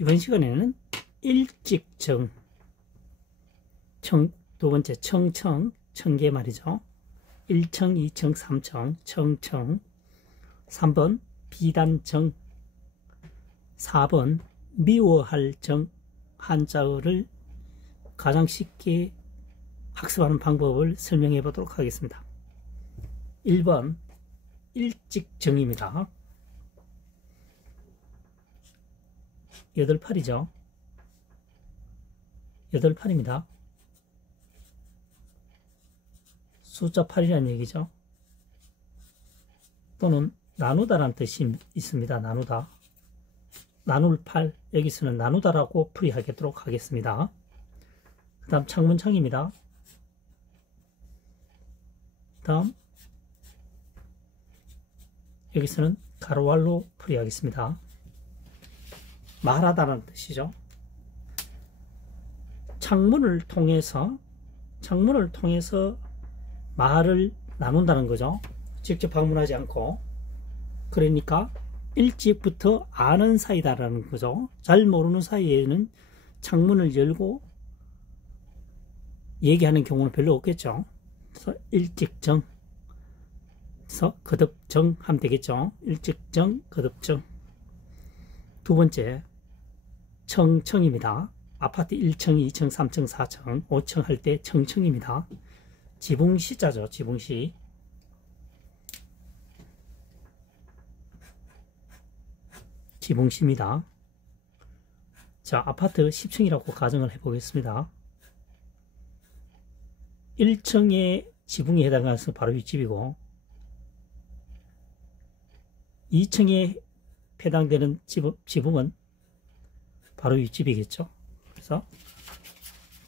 이번 시간에는 일직정, 두 번째 청청, 청개 말이죠. 1청, 2청, 3청, 청청. 3번 비단정, 4번 미워할 정, 한자어를 가장 쉽게 학습하는 방법을 설명해 보도록 하겠습니다. 1번 일직정입니다. 8팔이죠. 8팔입니다. 숫자 8이라는 얘기죠. 또는 나누다라는 뜻이 있습니다. 나누다. 나눌 8, 여기서는 나누다라고 풀이하도록 하겠습니다. 그 다음 창문창입니다. 그 다음 여기서는 가로알로 풀이하겠습니다. 말하다라는 뜻이죠. 창문을 통해서 말을 나눈다는 거죠. 직접 방문하지 않고. 그러니까 일찍부터 아는 사이다라는 거죠. 잘 모르는 사이에는 창문을 열고 얘기하는 경우는 별로 없겠죠. 그래서 일직정, 그래서 거듭정 하면 되겠죠. 일직정, 거듭정. 두 번째 청청입니다. 아파트 1층, 2층, 3층, 4층, 5층 할 때 청청입니다. 지붕시자죠. 지붕시. 지붕시입니다. 자, 아파트 10층이라고 가정을 해보겠습니다. 1층의 지붕에 해당해서 바로 윗집이고 2층에 해당되는 지붕은 바로 윗집이겠죠. 그래서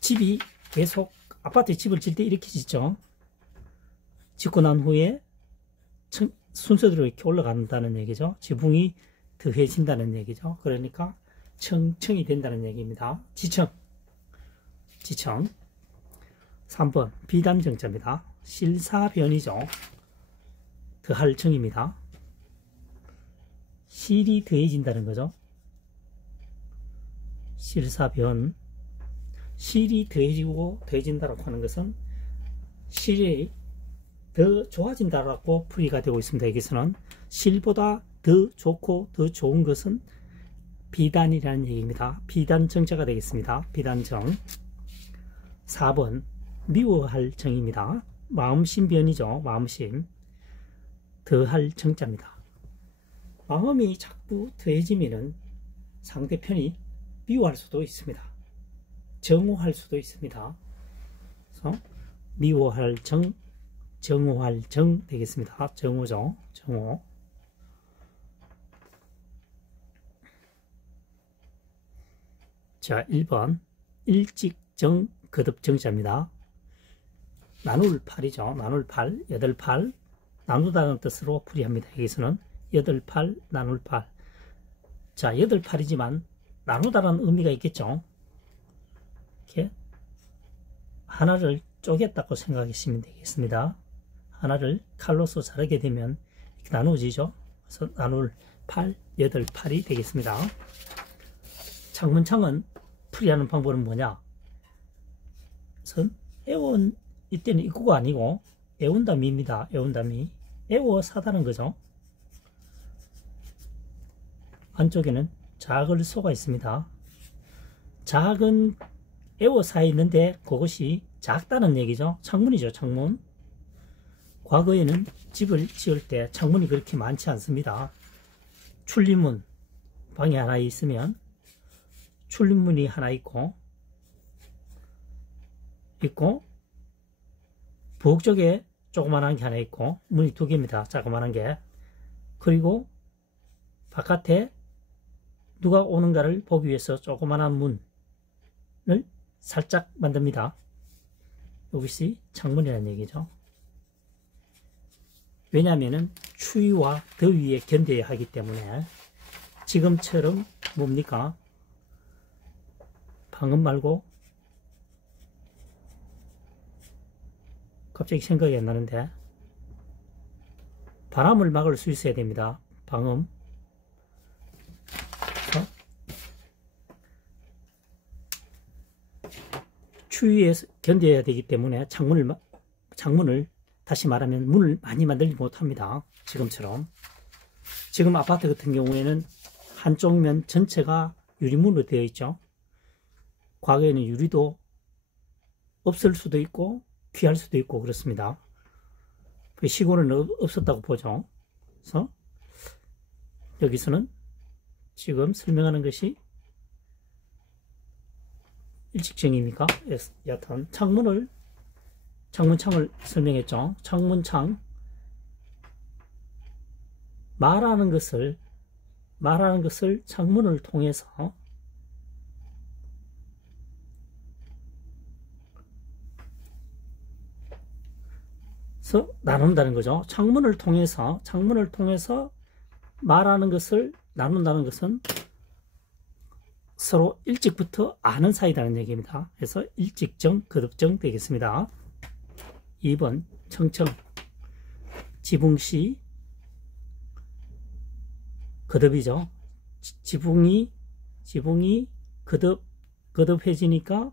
집이 계속 아파트에 집을 질 때 이렇게 짓죠. 짓고 난 후에 순서대로 이렇게 올라간다는 얘기죠. 지붕이 더해진다는 얘기죠. 그러니까 청청이 된다는 얘기입니다. 지청. 3번 비단정자입니다. 실사변이죠. 더할 정입니다. 실이 더해진다는 거죠. 실사변. 실이 더해지고 더해진다라고 하는 것은 실이 더 좋아진다라고 풀이가 되고 있습니다. 여기서는 실보다 더 좋고 더 좋은 것은 비단이라는 얘기입니다. 비단정자가 되겠습니다. 비단정. 4번 미워할 정입니다. 마음심변이죠. 마음심. 더할 정자입니다. 마음이 자꾸 더해지면은 상대편이 미워할 수도 있습니다. 정오할 수도 있습니다. 그래서 미워할 정, 정오할 정 되겠습니다. 정오죠. 정오. 자, 1번 일직정 거듭정자입니다. 나눌 8이죠. 나눌 8, 8, 나누다는 뜻으로 풀이합니다. 여기서는 8, 나눌 8. 자, 8이지만 나누다라는 의미가 있겠죠. 이렇게 하나를 쪼갰다고 생각하시면 되겠습니다. 하나를 칼로서 자르게 되면 이렇게 나누어지죠. 그래서 나눌 8, 8이 되겠습니다. 창문창은 풀이하는 방법은 뭐냐? 애원, 이때는 입구가 아니고 애운담이입니다. 애운담이. 애워사다는 거죠. 안쪽에는 작을 소가 있습니다. 작은 애워사에 있는데 그것이 작다는 얘기죠. 창문이죠. 창문. 과거에는 집을 지을 때 창문이 그렇게 많지 않습니다. 출입문 방에 하나 있으면 출입문이 하나 있고 부엌 쪽에 조그만한 게 하나 있고 문이 2개입니다. 조그만한 게. 그리고 바깥에 누가 오는가를 보기 위해서 조그만한 문을 살짝 만듭니다. 이것이 창문이라는 얘기죠. 왜냐하면 추위와 더위에 견뎌야 하기 때문에. 지금처럼 뭡니까? 방음 말고 갑자기 생각이 안 나는데 바람을 막을 수 있어야 됩니다. 방음. 추위에 견뎌야 되기 때문에 창문을 다시 말하면 문을 많이 만들지 못합니다. 지금처럼. 지금 아파트 같은 경우에는 한쪽 면 전체가 유리문으로 되어 있죠. 과거에는 유리도 없을 수도 있고 귀할 수도 있고 그렇습니다. 시골은 없었다고 보죠. 그래서 여기서는 지금 설명하는 것이 일직정입니까? 여하튼 창문창을 설명했죠. 창문창 말하는 것을 창문을 통해서 나눈다는 거죠. 창문을 통해서 말하는 것을 나눈다는 것은 서로 일찍부터 아는 사이라는 얘기입니다. 그래서 일직정, 거듭정 되겠습니다. 2번 청청, 지붕시 거듭이죠. 지붕이 거듭해지니까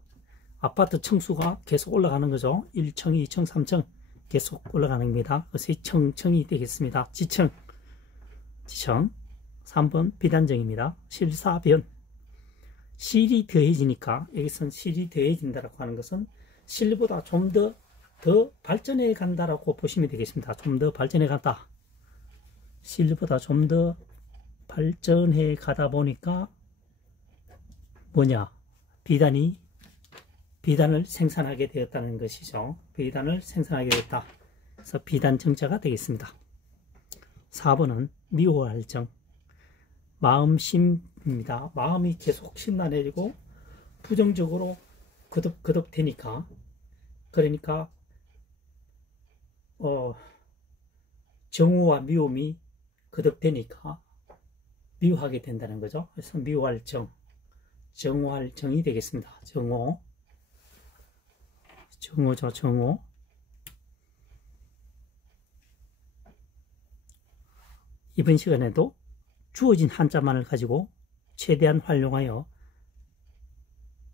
아파트 층수가 계속 올라가는 거죠. 1층, 2층, 3층 계속 올라가는 겁니다. 그래서 청청이 되겠습니다. 지청. 3번 비단정입니다. 실사변. 실이 더해지니까, 여기서는 실이 더해진다라고 하는 것은 실보다 좀 더 발전해 간다라고 보시면 되겠습니다. 좀 더 발전해 간다. 실보다 좀 더 발전해 가다 보니까 뭐냐? 비단을 생산하게 되었다는 것이죠. 비단을 생산하게 되었다. 그래서 비단정자가 되겠습니다. 4번은 미호할정. 마음심입니다. 마음이 계속 심란해지고 부정적으로 거듭되니까, 그러니까 정오와 미움이 거듭되니까 미워하게 된다는 거죠. 그래서 미워할정, 정오할정이 되겠습니다. 정오죠, 정오. 이번 시간에도 주어진 한자만을 가지고 최대한 활용하여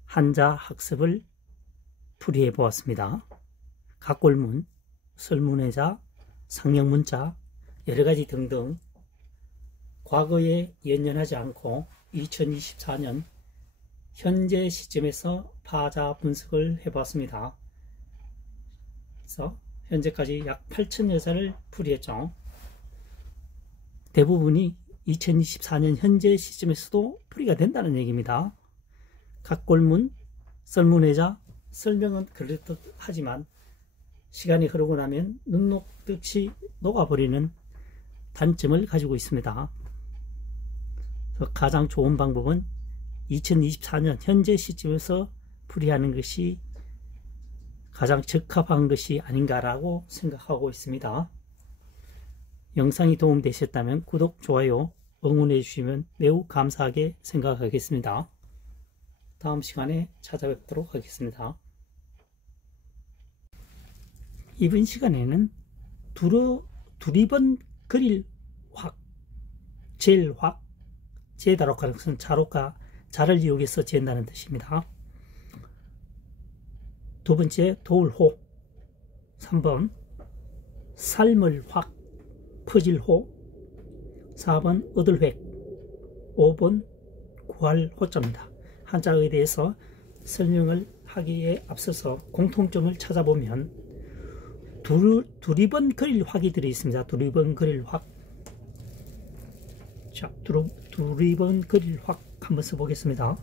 한자 학습을 풀이해 보았습니다. 각골문, 설문회자, 상형문자, 여러가지 등등 과거에 연연하지 않고 2024년 현재 시점에서 파자 분석을 해보았습니다. 그래서 현재까지 약 8,000여 자를 풀이했죠. 대부분이 2024년 현재 시점에서도 풀이가 된다는 얘기입니다. 각골문, 설문회자, 설명은 그렇듯 하지만 시간이 흐르고 나면 눈 녹듯이 녹아버리는 단점을 가지고 있습니다. 가장 좋은 방법은 2024년 현재 시점에서 풀이하는 것이 가장 적합한 것이 아닌가라고 생각하고 있습니다. 영상이 도움되셨다면 구독, 좋아요, 응원해 주시면 매우 감사하게 생각하겠습니다. 다음 시간에 찾아뵙도록 하겠습니다. 이번 시간에는 두리번 그릴 확, 젤 확, 재다라고 하는 것은 자를 이용해서 재는다는 뜻입니다. 두 번째 도울호, 3번 삶을 확, 퍼질호, 4번 얻을획, 5번 구할호자입니다. 한자에 대해서 설명을 하기에 앞서서 공통점을 찾아보면 두리번 그릴 확이 들어있습니다. 두리번 그릴 확. 자, 두리번 그릴 확 한번 써보겠습니다.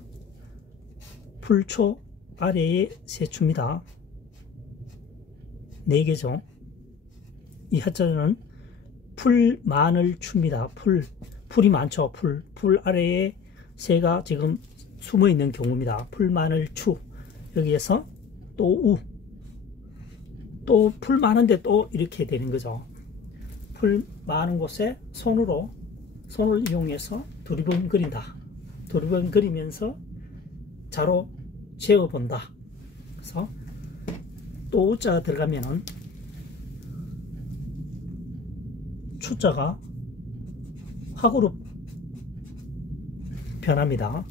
풀초 아래에 세추입니다. 4개죠. 이 한자는 풀 마늘 추입니다. 풀이 많죠. 풀 아래에 새가 지금 숨어 있는 경우입니다. 풀 마늘 추. 여기에서 또 풀 많은데 또 이렇게 되는 거죠. 풀 많은 곳에 손을 이용해서 두리번 그린다. 두리번 그리면서 자로 재어본다. 그래서 또 우자가 들어가면은 추자가 확으로 변합니다.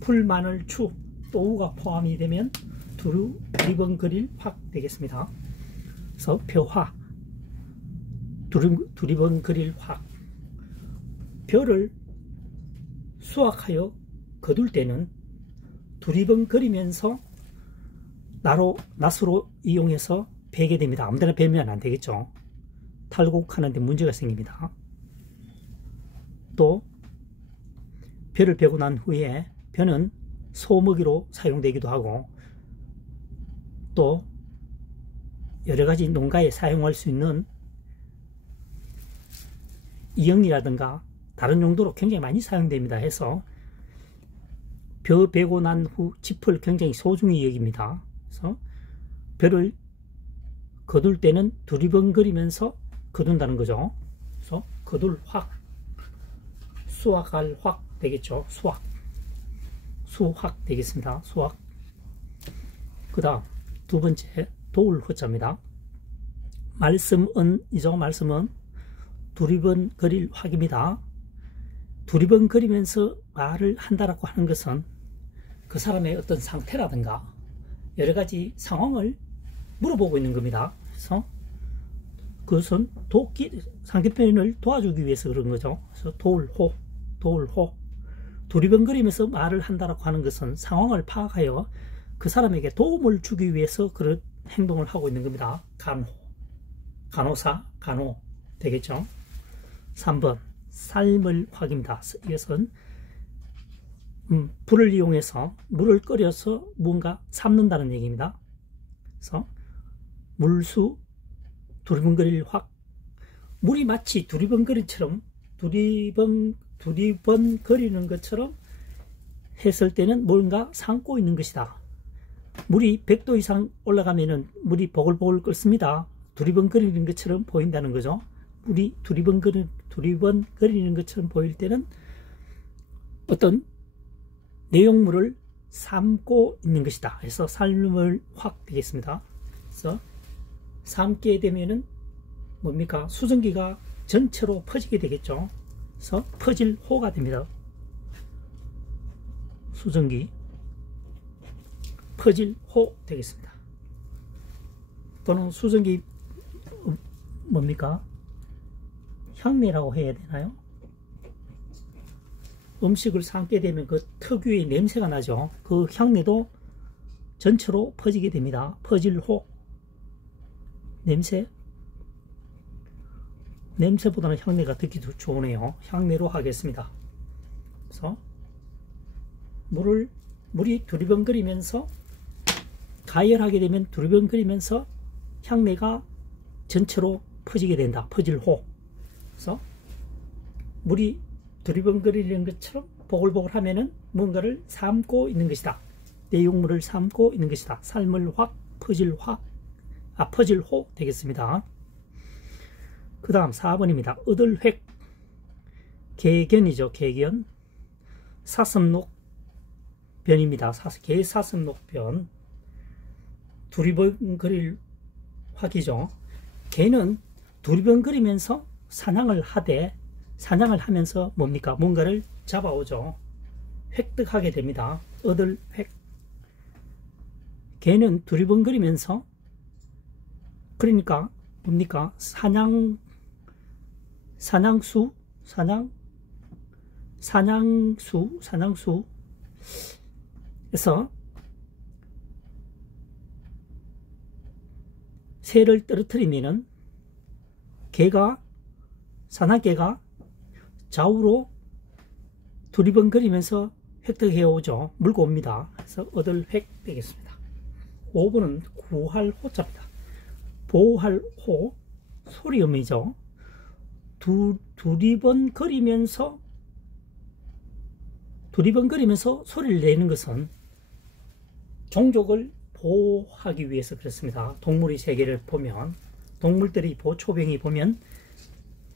풀 마늘 추, 또우가 포함이 되면 두리번거릴 확 되겠습니다. 그래서 벼화, 두리번거릴 확. 벼를 수확하여 거둘 때는 두리번거리면서 낫으로 이용해서 베게 됩니다. 아무데나 베면 안 되겠죠. 탈곡하는데 문제가 생깁니다. 또 벼를 베고 난 후에 벼는 소먹이로 사용되기도 하고 또 여러가지 농가에 사용할 수 있는 이영리라든가 다른 용도로 굉장히 많이 사용됩니다. 해서 벼 베고 난 후 짚을 굉장히 소중히 여깁니다. 그래서 벼를 거둘 때는 두리번거리면서 거둔다는 거죠. 그래서 거둘 확, 수확할 확 되겠죠. 수확 되겠습니다. 수확. 그 다음 두 번째 도울 호자입니다. 말씀은이죠. 말씀은 두리번거릴 확입니다. 두리번거리면서 말을 한다라고 하는 것은 그 사람의 어떤 상태라든가 여러 가지 상황을 물어보고 있는 겁니다. 그래서 그것은 상대편을 도와주기 위해서 그런 거죠. 그래서 도울호. 두리번거리면서 말을 한다라고 하는 것은 상황을 파악하여 그 사람에게 도움을 주기 위해서 그런 행동을 하고 있는 겁니다. 간호사, 간호 되겠죠. 3번 삶을 확입니다. 이것은 불을 이용해서 물을 끓여서 무언가 삶는다는 얘기입니다. 그래서 물수 두리번거릴 확. 물이 마치 두리번거리는 것처럼 했을 때는 뭔가 삶고 있는 것이다. 물이 100도 이상 올라가면은 물이 보글보글 끓습니다. 두리번거리는 것처럼 보인다는 거죠. 물이 두리번거리는 것처럼 보일 때는 어떤 내용물을 삶고 있는 것이다. 그래서 삶을 확 되겠습니다. 그래서 삶게 되면은 뭡니까? 수증기가 전체로 퍼지게 되겠죠. 그래서 퍼질 호가 됩니다. 수증기 퍼질 호 되겠습니다. 또는 수증기 뭡니까? 향내라고 해야 되나요? 음식을 삶게 되면 그 특유의 냄새가 나죠. 그 향내도 전체로 퍼지게 됩니다. 퍼질 호. 냄새보다는 향내가 듣기 좋으네요. 향내로 하겠습니다. 그래서 물이 두리번거리면서 가열하게 되면 두리번거리면서 향내가 전체로 퍼지게 된다. 퍼질 호. 그래서 물이 두리번거리는 것처럼 보글보글 하면은 뭔가를 삶고 있는 것이다. 내용물을 삶고 있는 것이다. 삶을 확, 퍼질 호 되겠습니다. 그 다음 4번입니다. 얻을획. 개견이죠. 개견. 사슴녹변입니다. 개사슴녹변. 두리번거릴 확이죠. 개는 두리번거리면서 사냥을 하면서 뭡니까? 뭔가를 잡아오죠. 획득하게 됩니다. 얻을 획. 개는 두리번거리면서 그러니까 뭡니까? 사냥수 그래서 새를 떨어뜨리면은 사냥개가 좌우로 두리번거리면서 획득해 오죠. 물고 옵니다. 그래서 얻을 획 되겠습니다. 5번은 구할 호자입니다. 보할 호, 소리음이죠. 두리번거리면서 소리를 내는 것은 종족을 보호하기 위해서 그렇습니다. 동물의 세계를 보면, 동물들의 초병이 보면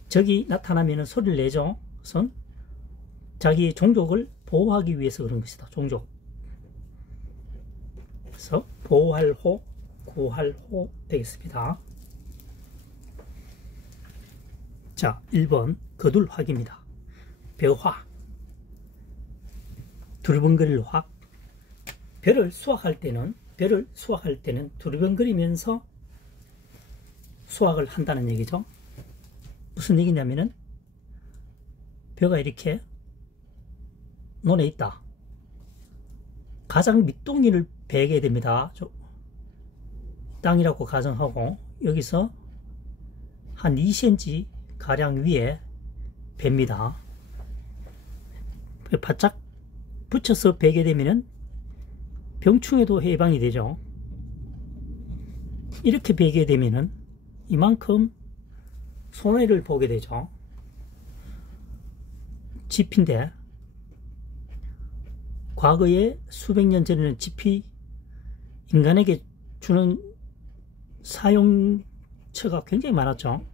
적이 나타나면 소리를 내죠. 그래서 자기의 종족을 보호하기 위해서 그런 것이다. 종족. 그래서 보할 호, 구할 호 되겠습니다. 자, 1번 거둘 확입니다. 벼화, 두리번거릴 확. 벼를 수확할 때는 두리번거리면서 수확을 한다는 얘기죠. 무슨 얘기냐면은 벼가 이렇게 논에 있다. 가장 밑동이를 베게 됩니다. 땅이라고 가정하고 여기서 한 2cm 가량 위에 뱁니다. 바짝 붙여서 베게 되면은 병충해도 예방이 되죠. 이렇게 베게 되면은 이만큼 손해를 보게 되죠. 짚인데 과거에 수백 년 전에는 짚이 인간에게 주는 사용처가 굉장히 많았죠.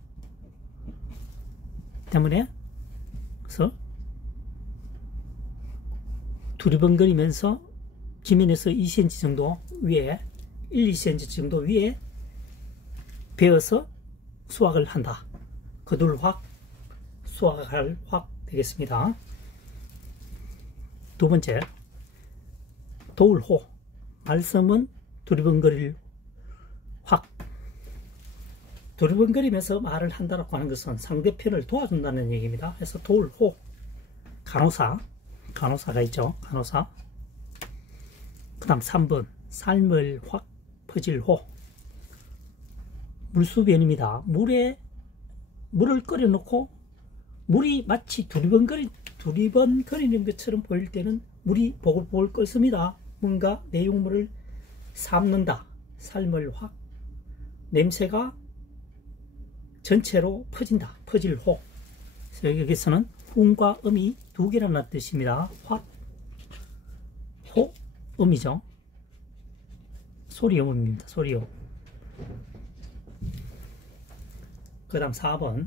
때문에 그래서 두리번거리면서 지면에서 2cm 정도 위에 1-2cm 정도 위에 베어서 수확을 한다. 거둘확 수확할 확 되겠습니다. 두 번째, 도울호. 말씀은 두리번거릴 확. 두리번거리면서 말을 한다고 하는 것은 상대편을 도와준다는 얘기입니다. 그래서 도울호. 간호사가 있죠. 간호사. 그 다음 3번, 삶을 확 퍼질 호. 물수변입니다. 물을 끓여놓고 물이 마치 두리번거리는 것처럼 보일 때는 물이 보글보글 끓습니다. 뭔가 내용물을 삶는다. 삶을 확. 냄새가 전체로 퍼진다. 퍼질 호. 그래서 여기서는 훈과 음이 두 개라는 뜻입니다. 확, 호, 음이죠. 소리음입니다. 소리음. 그 다음 4번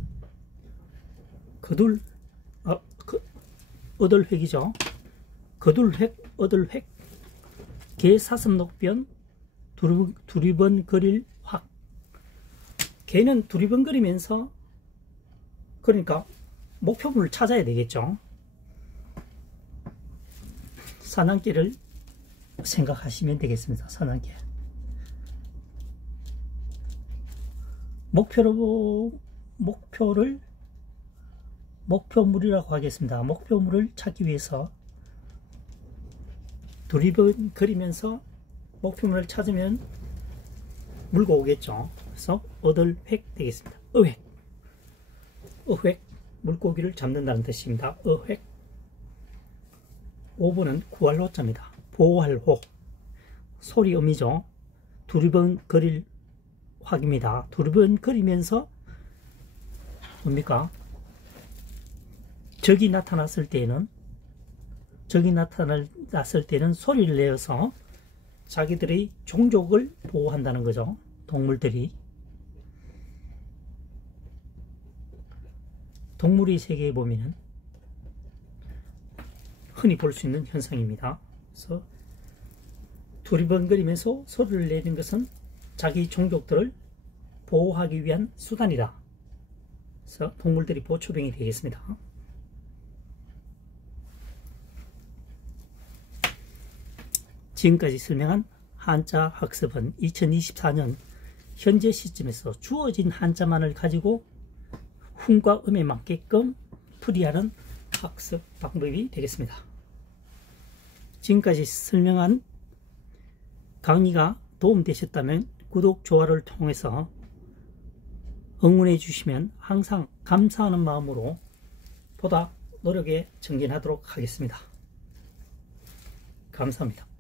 어들획이죠. 거둘획, 어들획. 개사슴녹변 두리번거릴 확. 개는 두리번거리면서 그러니까 목표물을 찾아야 되겠죠. 사냥개를 생각하시면 되겠습니다. 사냥개. 목표물이라고 하겠습니다. 목표물을 찾기 위해서 두리번거리면서 목표물을 찾으면 물고 오겠죠. 그래서 어들획 되겠습니다. 어획. 물고기를 잡는다는 뜻입니다. 어획. 5번은 구할호자입니다. 보호할호. 소리음이죠. 두리번거릴 확입니다. 두리번거리면서 뭡니까? 적이 나타났을 때는 소리를 내어서 자기들의 종족을 보호한다는 거죠. 동물들이. 동물의 세계에 보면은 흔히 볼 수 있는 현상입니다. 그래서 두리번거리면서 소리를 내는 것은 자기 종족들을 보호하기 위한 수단이다. 그래서 동물들이 보초병이 되겠습니다. 지금까지 설명한 한자 학습은 2024년 현재 시점에서 주어진 한자만을 가지고 훈과 음에 맞게끔 풀이하는 학습 방법이 되겠습니다. 지금까지 설명한 강의가 도움되셨다면 구독, 좋아요를 통해서 응원해 주시면 항상 감사하는 마음으로 보다 노력에 정진하도록 하겠습니다. 감사합니다.